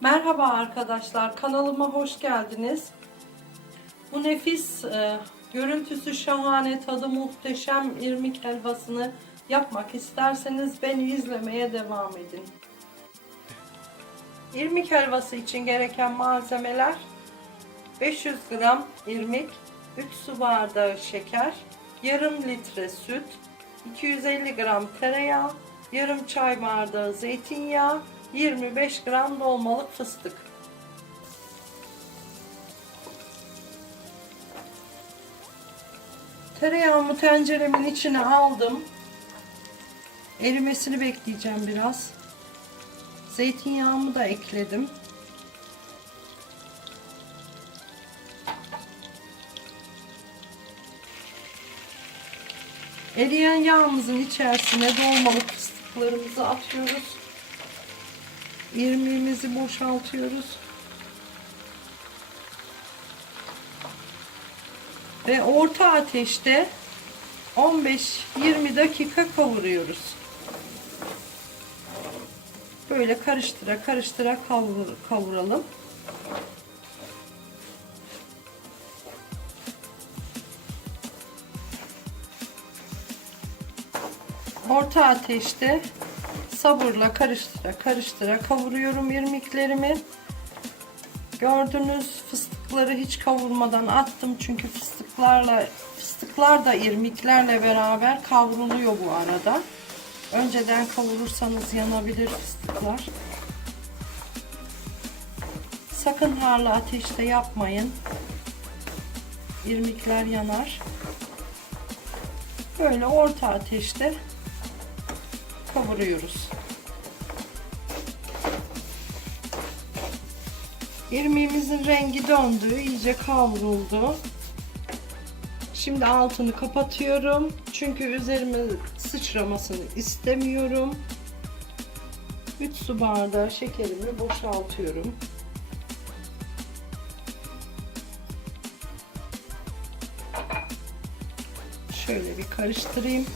Merhaba arkadaşlar, kanalıma hoş geldiniz. Bu nefis, görüntüsü şahane, tadı muhteşem irmik helvasını yapmak isterseniz beni izlemeye devam edin. İrmik helvası için gereken malzemeler: 500 gram irmik, 3 su bardağı şeker, yarım litre süt, 250 gram tereyağı, yarım çay bardağı zeytinyağı, 25 gram dolmalık fıstık. Tereyağımı tenceremin içine aldım. Erimesini bekleyeceğim biraz. Zeytinyağımı da ekledim. Eriyen yağımızın içerisine dolmalık fıstıklarımızı atıyoruz. İrmiğimizi boşaltıyoruz. Ve orta ateşte 15-20 dakika kavuruyoruz. Böyle karıştıra karıştıra kavuralım. Orta ateşte sabırla karıştıra karıştıra kavuruyorum irmiklerimi. Gördüğünüz fıstıkları hiç kavurmadan attım çünkü fıstıklar da irmiklerle beraber kavruluyor bu arada. Önceden kavurursanız yanabilir fıstıklar. Sakın harlı ateşte yapmayın. İrmikler yanar. Böyle orta ateşte kavuruyoruz. İrmiğimizin rengi döndü, iyice kavruldu. Şimdi altını kapatıyorum. Çünkü üzerime sıçramasını istemiyorum. 3 su bardağı şekerimi boşaltıyorum. Şöyle bir karıştırayım.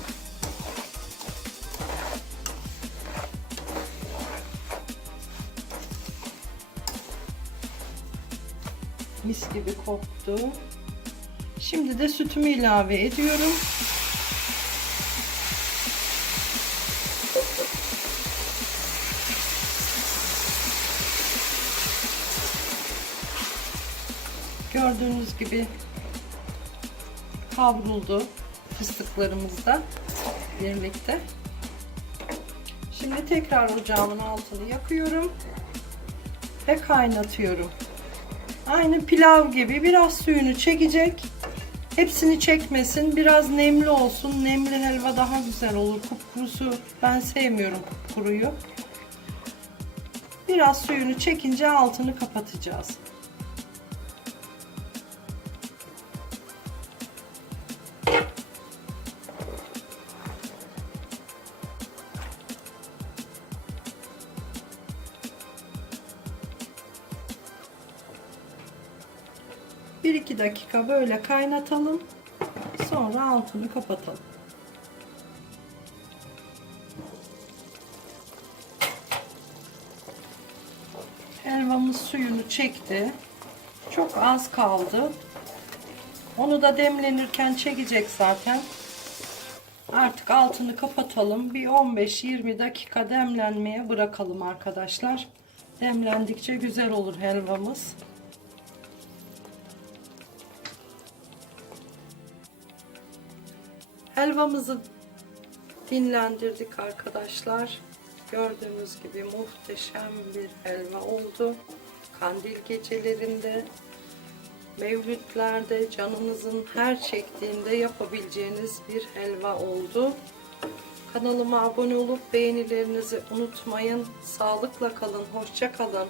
Mis gibi koktu. Şimdi de sütümü ilave ediyorum. Gördüğünüz gibi kavruldu fıstıklarımız da birlikte. Şimdi tekrar ocağımın altını yakıyorum ve kaynatıyorum. Aynı pilav gibi biraz suyunu çekecek. Hepsini çekmesin. Biraz nemli olsun. Nemli helva daha güzel olur. Kupkurusu ben sevmiyorum, kupkuruyu. Biraz suyunu çekince altını kapatacağız. Bir iki dakika böyle kaynatalım. Sonra altını kapatalım. Helvamız suyunu çekti. Çok az kaldı. Onu da demlenirken çekecek zaten. Artık altını kapatalım. Bir 15-20 dakika demlenmeye bırakalım arkadaşlar. Demlendikçe güzel olur helvamız. Helvamızı dinlendirdik arkadaşlar. Gördüğünüz gibi muhteşem bir helva oldu. Kandil gecelerinde, mevlütlerde, canınızın her çektiğinde yapabileceğiniz bir helva oldu. Kanalıma abone olup beğenilerinizi unutmayın. Sağlıkla kalın, hoşça kalın.